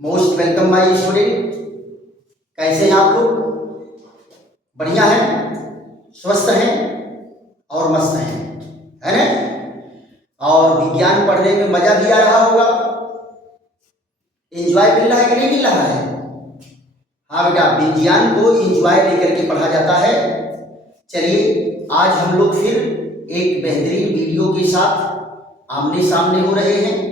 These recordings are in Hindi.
Most welcome my student. कैसे हैं आप लोग? बढ़िया हैं, स्वस्थ हैं और मस्त हैं, है ना? और विज्ञान पढ़ने में मजा भी आ रहा होगा, एंजॉय मिल रहा है कि नहीं मिल रहा है? हाँ बेटा, विज्ञान को एंजॉय लेकर के पढ़ा जाता है। चलिए, आज हम लोग फिर एक बेहतरीन वीडियो के साथ आमने सामने हो रहे हैं।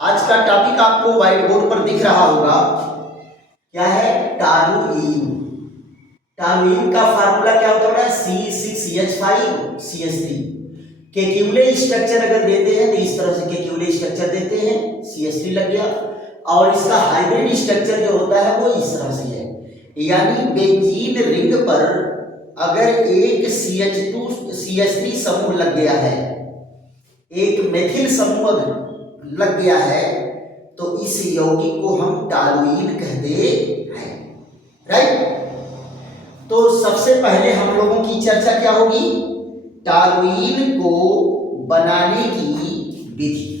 आज का टॉपिक आपको व्हाइट बोर्ड पर दिख रहा होगा, क्या है? टॉलुइन। टॉलुइन का फार्मूला क्या होता है? C6H5CH3। केक्यूले स्ट्रक्चर अगर देते हैं तो इस तरह से केक्यूले स्ट्रक्चर देते हैं, CH3 लग गया। और इसका हाइब्रिड स्ट्रक्चर जो होता है वो इस तरह से है, यानी बेंजीन रिंग पर अगर एक CH3 समूह लग गया है, एक मेथिल समूह लग गया है, तो इस यौगिक को हम टॉलुइन कहते हैं, राइट? तो सबसे पहले हम लोगों की चर्चा क्या होगी? टॉलुइन को बनाने की विधि,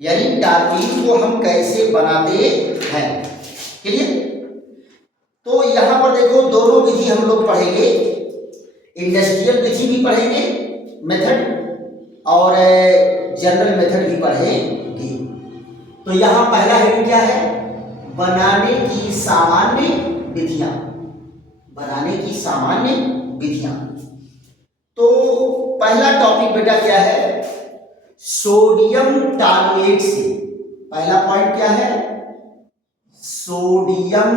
यानी टॉलुइन को हम कैसे बनाते हैं। क्लियर? तो यहां पर देखो, दोनों विधि हम लोग पढ़ेंगे, इंडस्ट्रियल विधि भी पढ़ेंगे मेथड, और जनरल मेथड भी पढ़ेंगे। तो यहां पहला हेडिंग क्या है? बनाने की सामान्य विधियां। बनाने की सामान्य विधियां। तो पहला टॉपिक बेटा क्या है? सोडियम टॉलुएट से। पहला पॉइंट क्या है? सोडियम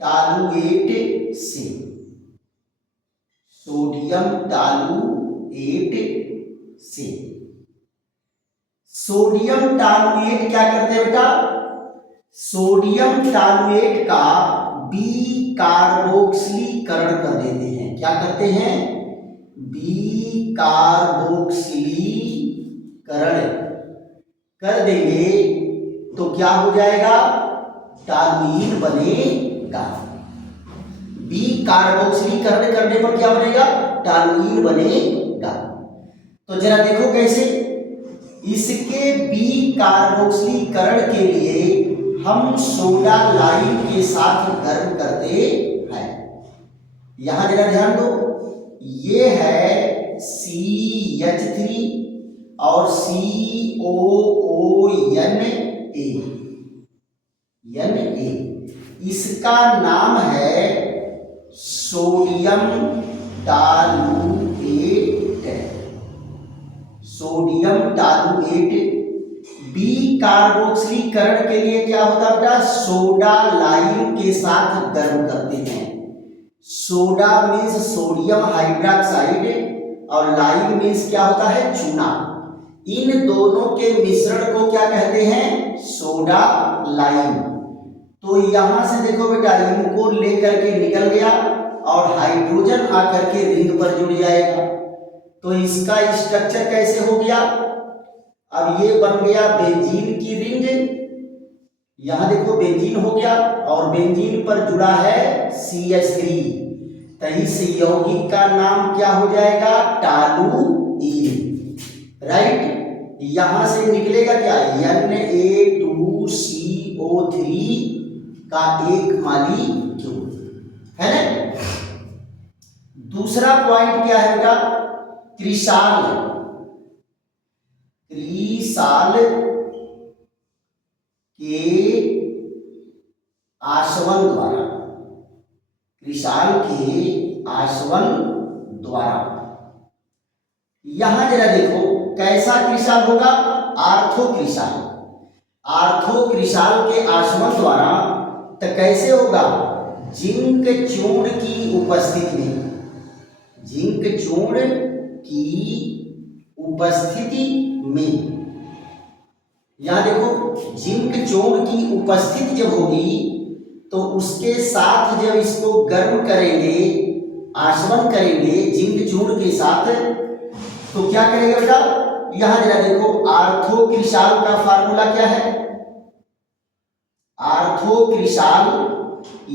टॉलुएट से। सोडियम टॉलुएट से। सोडियम टॉलुएट क्या करते हैं बेटा? सोडियम टॉलुएट का बीकार्बोक्सिलीकरण कर देते हैं। क्या करते हैं? बीकार्बोक्सिलीकरण कर देंगे तो क्या हो जाएगा? टॉलुइन बनेगा। बीकार्बोक्सिलीकरण करने पर क्या बनेगा? टॉलुइन बनेगा। तो जरा देखो कैसे। इसके बीकार्बोक्सिलीकरण के लिए हम सोडा लाइम के साथ गर्म करते हैं। यहां जरा ध्यान दो, ये है CH3 और Na। इसका नाम है सोडियम टॉलुएट। सोडियम टॉलुएट। बीकार्बोक्सिलीकरण के लिए क्या होता है बेटा? सोडा लाइम के साथ गर्म करते हैं। सोडा मीन्स सोडियम हाइड्रोक्साइड और लाइम मीन्स क्या होता है? चूना। इन दोनों के मिश्रण को क्या कहते हैं? Soda lime. तो यहां से देखो बेटा, इनको लेकर के निकल गया और हाइड्रोजन आकर के रिंग पर जुड़ जाएगा। तो इसका स्ट्रक्चर कैसे हो गया? अब ये बन गया बेंजीन की रिंग। यहां देखो बेंजीन हो गया और बेंजीन पर जुड़ा है CH3। तो इस यौगिक का नाम क्या हो जाएगा? Toluene, right? यहां से निकलेगा क्या? Na2CO3 का एक मॉलिक्यूल, है ना? दूसरा पॉइंट क्या है बेटा? क्रिसाल। क्रिसाल के आसवन द्वारा। क्रिसाल के आसवन द्वारा। यहां जरा देखो कैसा क्रिसाल होगा? आर्थो क्रिसाल। आर्थो क्रिसाल के आसवन द्वारा तो कैसे होगा? जिंक चूर्ण की उपस्थिति में। जिंक चूर्ण की उपस्थिति में। यहां देखो, जिंक चूर्ण की उपस्थिति जब होगी तो उसके साथ जब इसको गर्म करेंगे, आसवन करेंगे जिंक चूर्ण के साथ, तो क्या करेगा बेटा? यहां जरा देखो, आर्थो क्रिसाल का फार्मूला क्या है? आर्थो क्रिसाल,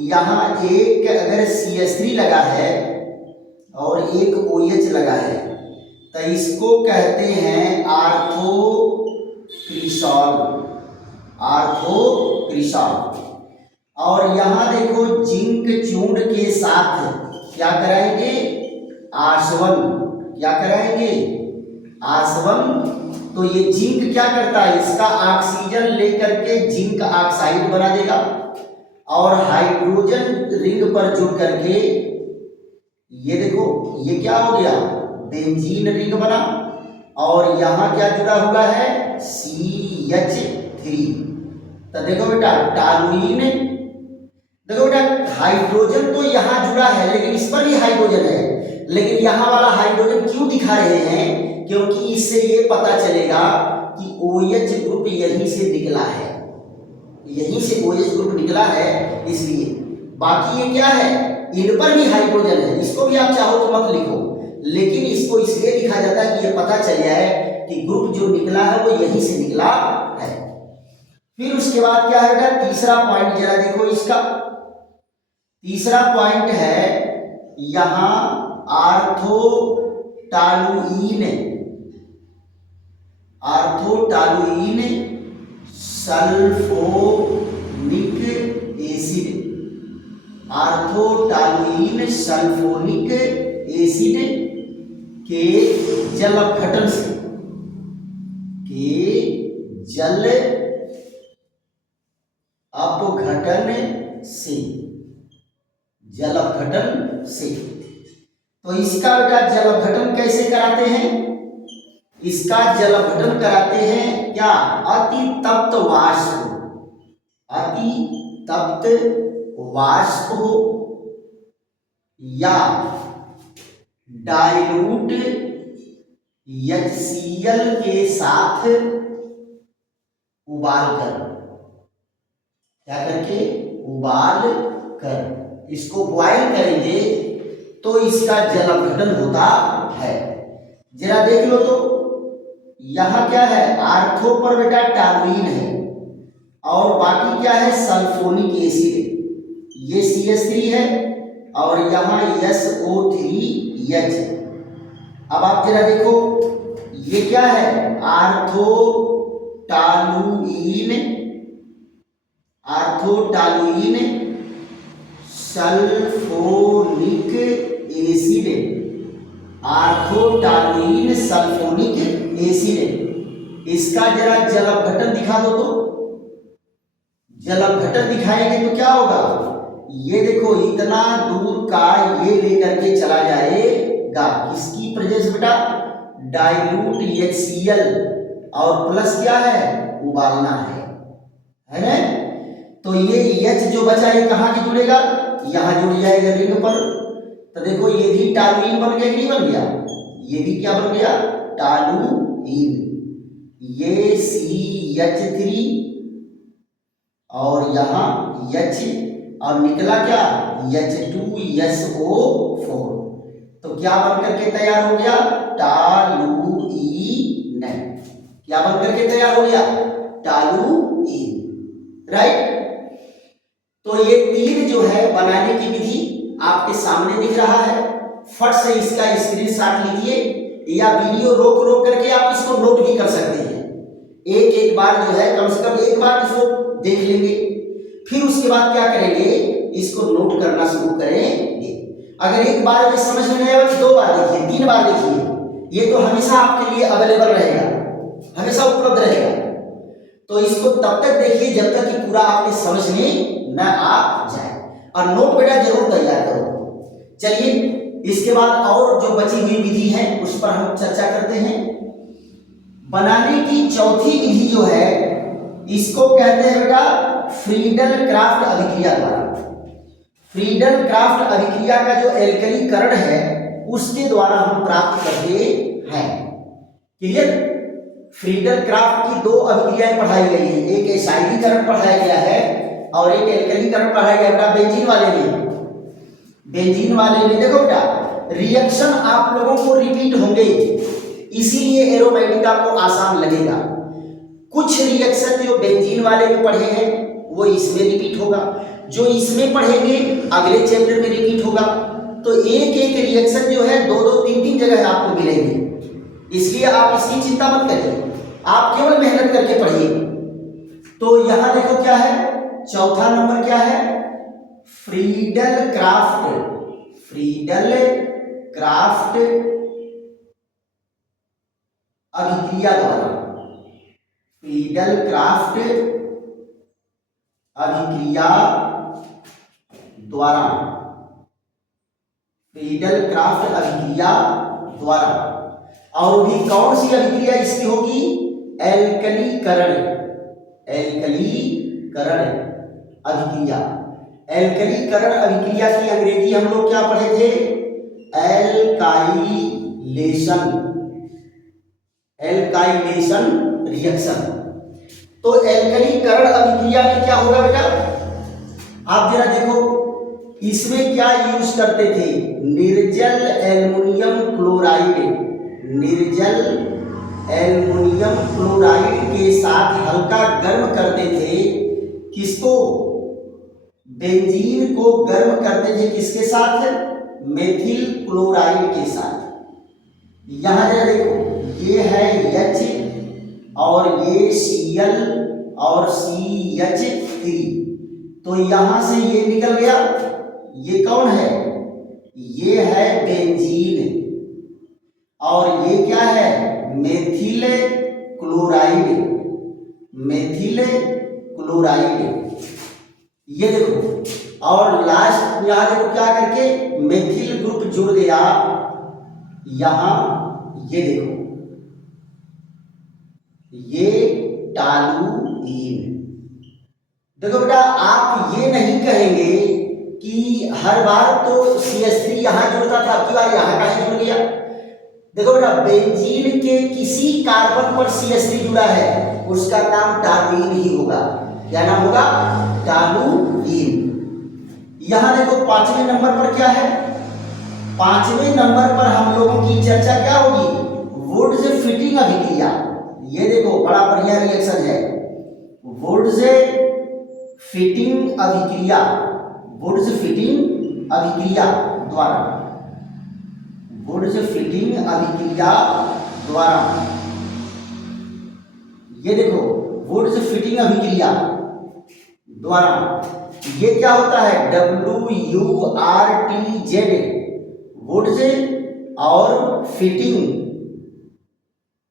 यहां एक अगर CH3 लगा है और एक OH लगा है, तो इसको कहते हैं आर्थो क्रिसॉल। आर्थोक्रिसॉल। और यहां देखो जिंक चूर्ण के साथ क्या कराएंगे, आसवन। क्या कराएंगे, आसवन। तो ये जिंक क्या करता है, इसका ऑक्सीजन लेकर के जिंक ऑक्साइड बना देगा और हाइड्रोजन रिंग पर जुड़ करके ये देखो ये क्या हो गया, बेंजीन रिंग बना। और यहां क्या जुड़ा हुआ है, CH3। तो देखो बेटा टॉलुइन, देखो बेटा हाइड्रोजन तो यहां जुड़ा है लेकिन इस पर भी हाइड्रोजन है, लेकिन यहां वाला हाइड्रोजन क्यों दिखा रहे हैं, क्योंकि इससे ये पता चलेगा कि OH ग्रुप यहीं से निकला है, यहीं से OH ग्रुप निकला है इसलिए। बाकी ये क्या है, इन पर भी हाइड्रोजन है, इसको भी आप चाहो तो मत लिखो, लेकिन इसको इसलिए लिखा जाता है कि ये पता चल जाए कि ग्रुप जो निकला है वो यहीं से निकला है। फिर उसके बाद क्या है बेटा, तीसरा पॉइंट जरा देखो इसका। तीसरा पॉइंट है यहां आर्थोटालुइन, आर्थोटालुइन सल्फोनिक एसिड, आर्थोटालुइन सल्फोनिक एसिड के जल अपघटन से, के जल अपघटन से, जल अपघटन से। तो इसका बेटा जल अपघटन कैसे कराते हैं, इसका जल अपघटन कराते हैं क्या, अति तप्त वाष्प, अति तप्त वाष्प हो या डाइल्यूट HCl के साथ उबाल कर, क्या करके, उबाल कर इसको बॉयल करेंगे तो इसका जल अपघटन होता है। जरा देख लो तो यहां क्या है, आर्थो पर बेटा टॉलुइन है और बाकी क्या है, सल्फोनिक एसिड, ये CH3 है और यहां SO3H। अब आप जरा देखो ये क्या है, आर्थोटालुइन, आर्थोटालुइन सल्फोनिक एसिड, आर्थोटालुइन सल्फोनिक एसिड। इसका जरा जल अपघटन दिखा दो तो, जल अपघटन दिखाएंगे तो क्या होगा, ये देखो इतना दूर का ये लेकर के चला जाएगा, किसकी प्रेजेंस बेटा, डाइल्यूट HCl और प्लस क्या है, उबालना है ना। तो ये H जो बचा ये कहाँ के जुड़ेगा, यहां जुड़ जाएगा रिंग पर। तो देखो ये भी टॉलुइन बन गया कि नहीं बन गया, ये भी क्या बन गया, टॉलुइन। ये CH3 और यहां H और निकला क्या, H2SO4। तो क्या बन करके तैयार हो गया, टॉलुइन। क्या बन करके तैयार हो गया, टॉलुइन, राइट। तो ये तीन जो है बनाने की विधि आपके सामने दिख रहा है, फट से इसका स्क्रीनशॉट लीजिए या वीडियो रोक रोक करके आप इसको नोट भी कर सकते हैं। एक एक बार जो है कम से कम एक बार इसको देख लेंगे, फिर उसके बाद क्या करेंगे, इसको नोट करना शुरू करेंगे। अगर एक बार में समझ में नहीं आया तो 2 बार देखिए, 3 बार देखिए, ये तो हमेशा आपके लिए अवेलेबल रहेगा, हमेशा उपलब्ध रहेगा। तो इसको तब तक देखिए जब तक कि पूरा आपके समझ में न आ जाए, और नोट बेटा जरूर तैयार करो। चलिए इसके बाद और जो बची हुई विधि है उस पर हम चर्चा करते हैं। बनाने की चौथी विधि जो है इसको कहते हैं बेटा फ्रीडल क्राफ्ट अभिक्रिया द्वारा। फ्रीडल क्राफ्ट अभिक्रिया का जो एल्कलीकरण है उसके द्वारा हम प्राप्त करते हैं। क्लियर, फ्रीडल क्राफ्ट की 2 अभिक्रियाएं पढ़ाई गई हैं, एक एसाइडीकरण पढ़ाया गया है और एक एल्कलीकरण पढ़ाया गया बेटा बेंजीन वाले में। बेंजीन वाले में देखो बेटा रिएक्शन आप लोगों को रिपीट होंगे, इसीलिए एरोमेटिक आपको आसान लगेगा। कुछ रिएक्शन जो बेंजीन वाले में पढ़े हैं वो इसमें रिपीट होगा, जो इसमें पढ़ेंगे अगले चैप्टर में रिपीट होगा। तो एक एक रिएक्शन जो है 2-2, 3-3 जगह आपको मिलेंगे, इसलिए आप इसकी चिंता मत करिए, आप केवल मेहनत करके पढ़िए। तो यहां देखो क्या है, चौथा नंबर क्या है, फ्रीडल क्राफ्ट, फ्रीडल क्राफ्ट अभिक्रिया द्वारा, फ्रीडल क्राफ्ट अभिक्रिया द्वारा, फ्रीडल क्राफ्ट अभिक्रिया द्वारा। और भी कौन सी अभिक्रिया इसकी होगी, एल्कलीकरण, एल्कलीकरण अभिक्रिया। एल्कलीकरण अभिक्रिया की अंग्रेजी हम लोग क्या पढ़े थे, एल्काइलेशन, एल्काइलेशन रिएक्शन। तो एल्कलीकरण अभिक्रिया में क्या होगा बेटा, आप जरा देखो इसमें क्या यूज करते थे, निर्जल एल्युमिनियम क्लोराइड, निर्जल एल्युमिनियम क्लोराइड के साथ हल्का गर्म करते थे, किसको, बेंजीन को गर्म करते थे किसके साथ, मेथिल क्लोराइड के साथ। यहां जरा देखो ये है H और ये Cl और CH3, तो यहां से ये निकल गया, ये कौन है, ये है बेंजीन और ये क्या है, मेथिल क्लोराइड, मेथिल क्लोराइड। ये देखो और लास्ट यहां देखो क्या करके मेथिल ग्रुप जुड़ गया, यहां ये देखो ये टॉलुइन। देखो बेटा आप ये नहीं कहेंगे कि हर बार तो CH3 यहां जुड़ता था, अब की बार यहां का जुड़ गया। देखो बेटा बेंजीन के किसी कार्बन पर CH3 जुड़ा है उसका नाम टॉलुइन ही होगा, क्या नाम होगा, टॉलुइन। यहां देखो पांचवें नंबर पर क्या है, पांचवें नंबर पर हम लोगों की चर्चा क्या होगी, वुड्स फिटिंग अभिक्रिया। ये देखो बड़ा बढ़िया रिएक्शन है, वुड्स फिटिंग अभिक्रिया, वुड्स फिटिंग अभिक्रिया द्वारा, वुड्स फिटिंग अभिक्रिया द्वारा। ये देखो वुड्स फिटिंग अभिक्रिया द्वारा ये क्या होता है, WURTZ, वुड्स और फिटिंग,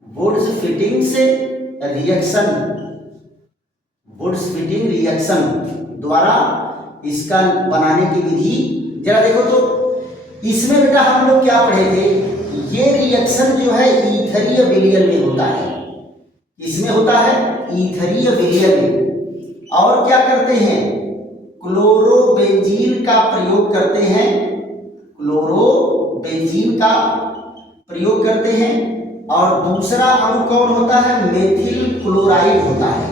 वुड्स फिटिंग से रिएक्शन, वुड्स फिटिंग रिएक्शन द्वारा इसका बनाने की विधि। जरा देखो तो इसमें बेटा हम लोग क्या पढ़े थे, ये रिएक्शन जो है ईथरीय विलयन में होता है, इसमें होता है ईथरीय विलयन में। और क्या करते हैं, क्लोरोबेंजीन का प्रयोग करते हैं, क्लोरोबेंजीन का प्रयोग करते हैं। और दूसरा अणु कौन होता है, मेथिल क्लोराइड होता है।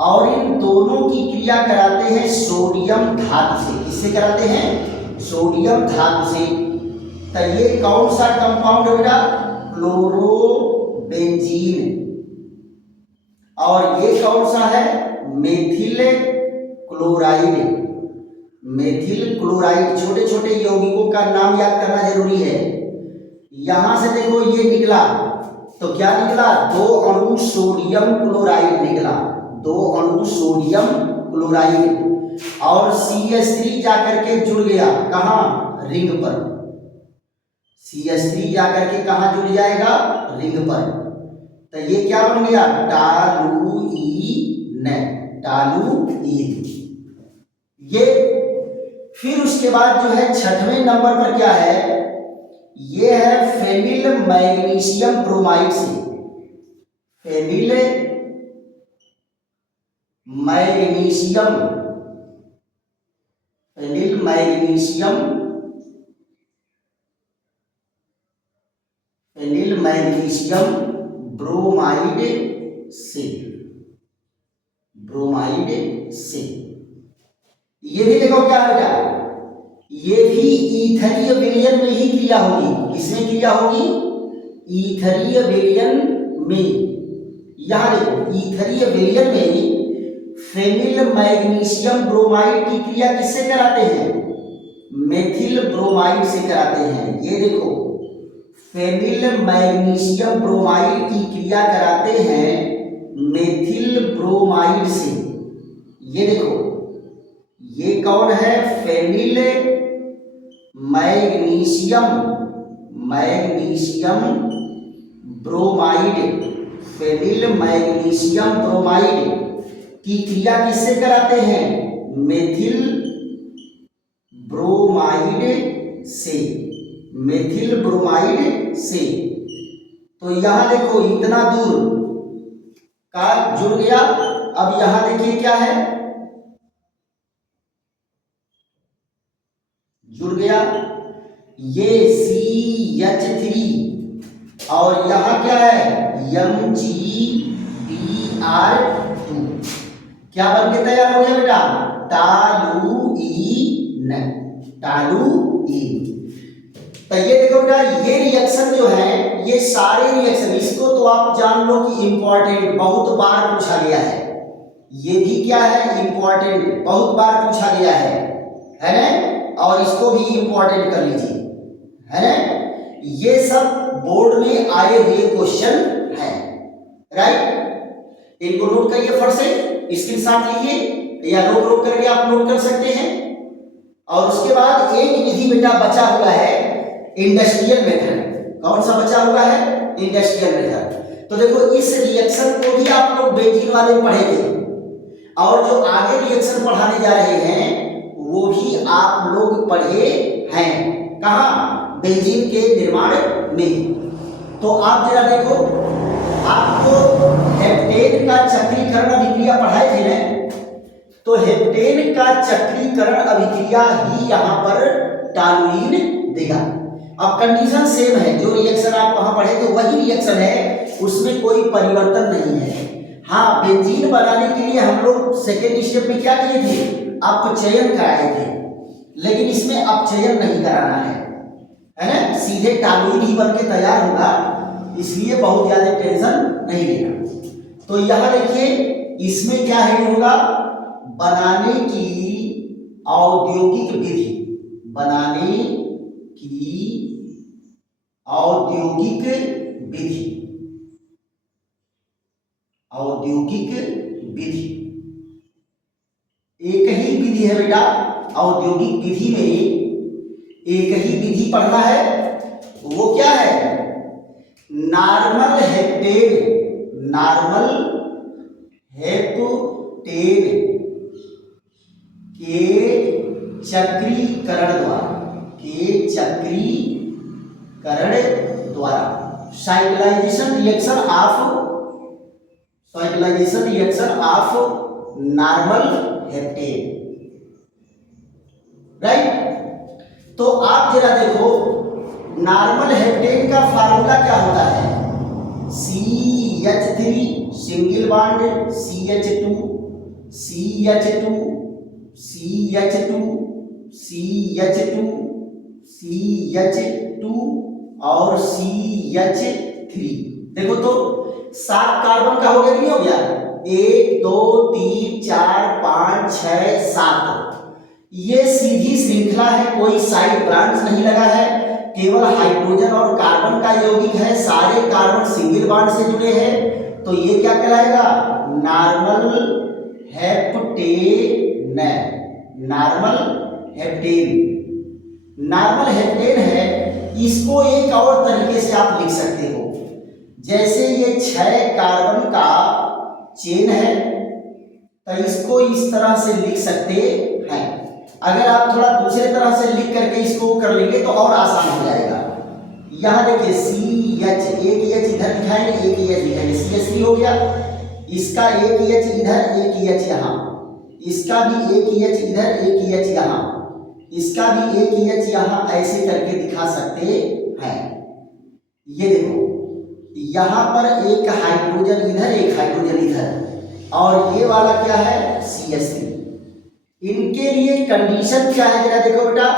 और इन दोनों की क्रिया कराते हैं सोडियम धातु से, किससे कराते हैं, सोडियम धातु से। तो ये कौन सा कंपाउंड बेटा, क्लोरोबेंजीन। और ये कौन सा है, मेथिल क्लोराइड, मेथिल क्लोराइड। छोटे छोटे यौगिकों का नाम याद करना जरूरी है। यहां से देखो ये निकला तो क्या निकला, दो अणु सोडियम क्लोराइड निकला, दो अणु सोडियम क्लोराइड। और CH3 जाकर के जुड़ गया कहां, रिंग पर, CH3 जाकर के कहां जुड़ जाएगा, रिंग पर। तो ये क्या बन गया, टॉलुइन, टॉलुइन। ये फिर उसके बाद जो है छठवें नंबर पर क्या है, ये है फेनिल मैग्नीशियम ब्रोमाइड से, phenyl magnesium, phenyl magnesium, phenyl magnesium bromide से, ब्रोमाइड से। ये भी देखो क्या होगा, ये भी ईथरीय विलयन में ही क्रिया होगी, किसमें क्रिया होगी, ईथरीय विलयन में। यहां देखो ईथरीय विलयन में फेनिल मैग्नीशियम ब्रोमाइड की क्रिया किससे कराते हैं, मेथिल ब्रोमाइड से कराते हैं। ये देखो फेनिल मैग्नीशियम ब्रोमाइड की क्रिया कराते हैं मेथिल ब्रोमाइड से। ये देखो, ये कौन है? Phenyl magnesium, magnesium bromide, phenyl magnesium bromide की क्रिया किससे कराते हैं? मेथिल ब्रोमाइड से, मेथिल ब्रोमाइड से। तो यहां देखो इतना दूर का जुड़ गया। अब यहां देखिए क्या है, जुड़ गया ये CH3 और यहां क्या है? MgBr2। क्या बन के तैयार हो गया बेटा? Toluene, toluene. तो ये देखो बेटा, ये रिएक्शन जो है, ये सारे रिएक्शन, इसको तो आप जान लो कि इंपॉर्टेंट, बहुत बार पूछा गया है। ये भी क्या है? इंपॉर्टेंट, बहुत बार पूछा गया है ना? और इसको भी इंपॉर्टेंट कर लीजिए, है ना? ये सब बोर्ड में आए हुए क्वेश्चन है, राइट? इनको नोट करिए, फट से स्क्रीनशॉट लीजिए या रोक रोक करके आप नोट कर सकते हैं। और उसके बाद एक विधि बेटा बचा हुआ है, इंडस्ट्रियल मेथड। कौन सा बचा हुआ है? Industrial method. तो देखो, इस रिएक्शन को भी आप लोग बेंजीन वाले में पढ़े थे, और जो आगे रिएक्शन पढ़ाने जा रहे हैं वो भी आप लोग पढ़े हैं। कहाँ? बेंजीन के निर्माण में। तो आप जरा देखो, आपको हेप्टेन का चक्रीकरण अभिक्रिया पढ़ाए थे ना? तो हेप्टेन का चक्रीकरण अभिक्रिया ही यहाँ पर टॉलुइन देगा। अब कंडीशन सेम है, जो रिएक्शन आप वहां पढ़े थे वही रिएक्शन है, उसमें कोई परिवर्तन नहीं है। हाँ, बेंजीन बनाने के लिए हम लोग सेकेंड स्टेप में क्या किए थे? अपचयन कराए थे, लेकिन इसमें अपचयन नहीं कराना है ना? सीधे टॉलुइन ही बन के तैयार होगा, इसलिए बहुत ज्यादा टेंशन नहीं लेना। तो यहां देखिए, इसमें क्या है होगा? बनाने की औद्योगिक विधि, बनाने की औद्योगिक विधि, औद्योगिक विधि। एक ही विधि है बेटा, औद्योगिक विधि में एक ही विधि पढ़ना है। वो क्या है? नॉर्मल हेप्टेन, नॉर्मल हेप्टेन के चक्रीकरण द्वारा, के चक्रीकरण द्वारा cyclisation reaction of, cyclisation reaction of normal heptane, right? तो आप जरा देखो, नॉर्मल हेप्टेन का फार्मूला क्या होता है? CH3 single bond CH2, CH2, CH2, CH2, CH2 और CH3। देखो तो 7 कार्बन का हो गया कि नहीं हो गया? 1 2 3 4 5 6 7। ये सीधी श्रृंखला है, कोई साइड ब्रांच नहीं लगा है, केवल हाइड्रोजन और कार्बन का यौगिक है, सारे कार्बन सिंगल बॉन्ड से जुड़े हैं। तो ये क्या कहलाएगा? Normal heptane, normal heptane, normal heptane है। इसको एक और तरीके से आप लिख सकते हो, जैसे ये 6 कार्बन का चेन है, तो इसको इस तरह से लिख सकते हैं। अगर आप थोड़ा दूसरे तरह से लिख करके इसको कर लेंगे तो और आसान हो जाएगा। यहाँ देखिए CH, एक H इधर दिखाएंगे, एक H दिखाएंगे, CH3 हो गया। इसका एक H इधर, एक H यहाँ, इसका भी एक H इधर, एक H यहाँ, इसका भी एक H यहाँ, ऐसे करके दिखा सकते हैं। ये देखो, यहाँ पर एक हाइड्रोजन इधर, एक हाइड्रोजन इधर, और ये वाला क्या है? CH3। इनके लिए कंडीशन क्या है जरा देखो बेटा?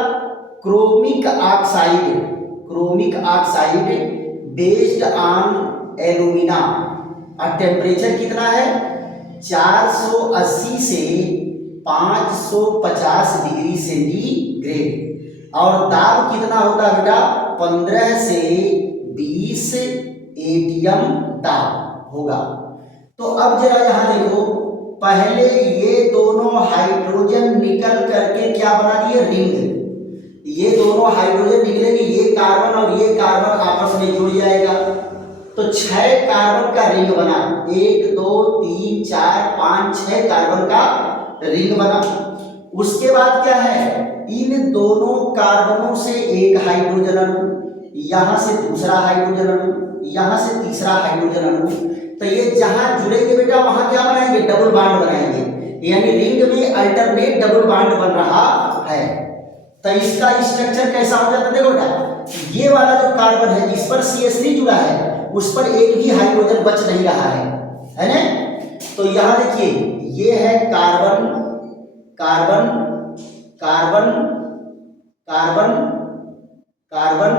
Chromic oxide, chromic oxide based on alumina. और टेम्परेचर कितना है? 480 से 550 डिग्री सेंटीग्रेड। और दाब कितना होता है बेटा? 15 से 20 ATM दाब होगा। तो अब जरा यहाँ देखो, पहले ये दोनों हाइड्रोजन निकल करके क्या बना दिए, रिंग। ये दोनों हाइड्रोजन निकलेंगे, ये कार्बन और ये कार्बन आपस में जुड़ जाएगा, तो 6 कार्बन का रिंग बना। 1 2 3 4 5 6 कार्बन का रिंग बना। उसके बाद क्या है, इन दोनों कार्बनों से एक हाइड्रोजन अणु, यहां से दूसरा हाइड्रोजन अणु, यहां से तीसरा हाइड्रोजन अणु, तो ये जहां जुड़ेंगे बेटा वहां क्या बनाएंगे, डबल बॉन्ड बनाएंगे, यानी रिंग में अल्टरनेट डबल बॉन्ड बन रहा है। तो इसका स्ट्रक्चर कैसा हो जाता है, देखो बेटा, ये वाला जो कार्बन है जिस पर CH3 जुड़ा है उस पर एक भी हाइड्रोजन बच नहीं रहा है ना। तो यहां देखिए, ये है carbon carbon carbon carbon carbon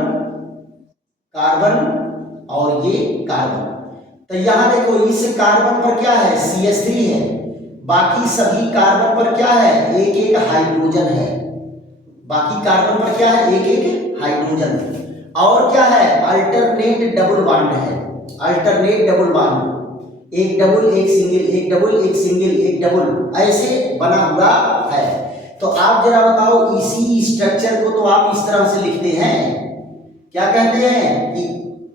carbon और ये कार्बन। तो यहां देखो, इस कार्बन पर क्या है, CH3 है, बाकी सभी कार्बन पर क्या है, एक एक हाइड्रोजन है। बाकी कार्बन पर क्या है, एक एक हाइड्रोजन। और क्या है, अल्टरनेट डबल बॉन्ड है, अल्टरनेट डबल बॉन्ड, एक डबल एक सिंगल, एक डबल एक सिंगल, एक डबल, ऐसे बना हुआ है। तो आप जरा बताओ, इसी स्ट्रक्चर को तो आप इस तरह से लिखते हैं, क्या कहते हैं कि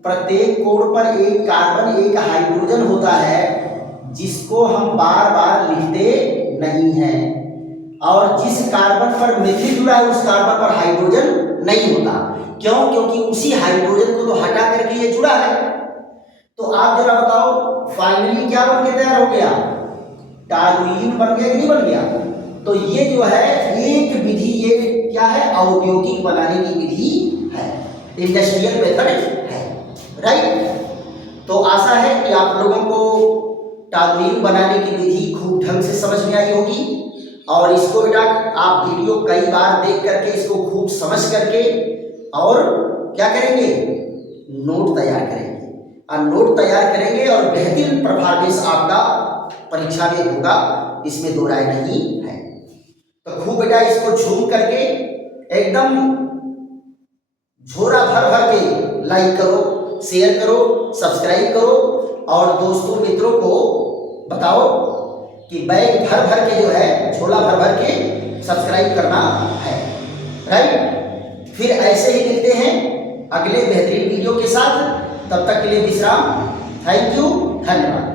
प्रत्येक कोण पर एक कार्बन एक हाइड्रोजन होता है, जिसको हम बार बार लिखते नहीं हैं। और जिस कार्बन पर मिथिल जुड़ा है उस कार्बन पर हाइड्रोजन नहीं होता। क्यों? क्योंकि उसी हाइड्रोजन को तो हटा करके ये जुड़ा है। तो आप जरा बताओ, फाइनली क्या बन के तैयार हो गया, टॉलुइन बन गया कि नहीं बन गया। तो ये जो है एक विधि, ये क्या है, औद्योगिक बनाने की विधि है, इंडस्ट्रियल मेथड है, राइट। तो आशा है कि आप लोगों को टॉलुइन बनाने की विधि खूब ढंग से समझ में आई होगी। और इसको बेटा आप वीडियो कई बार देख करके इसको खूब समझ करके और क्या करेंगे, नोट तैयार करेंगे, और नोट तैयार करेंगे और बेहतरीन प्रभावेश आपका परीक्षा में होगा, इसमें दो राय नहीं है। तो खूब बेटा इसको झूम करके एकदम झोरा भर भर के लाइक करो, शेयर करो, सब्सक्राइब करो, और दोस्तों मित्रों को बताओ कि बैग भर भर के जो है, झोला भर भर के सब्सक्राइब करना है, राइट। फिर ऐसे ही मिलते हैं अगले बेहतरीन वीडियो के साथ, तब तक के लिए विश्राम। थैंक यू, धन्यवाद।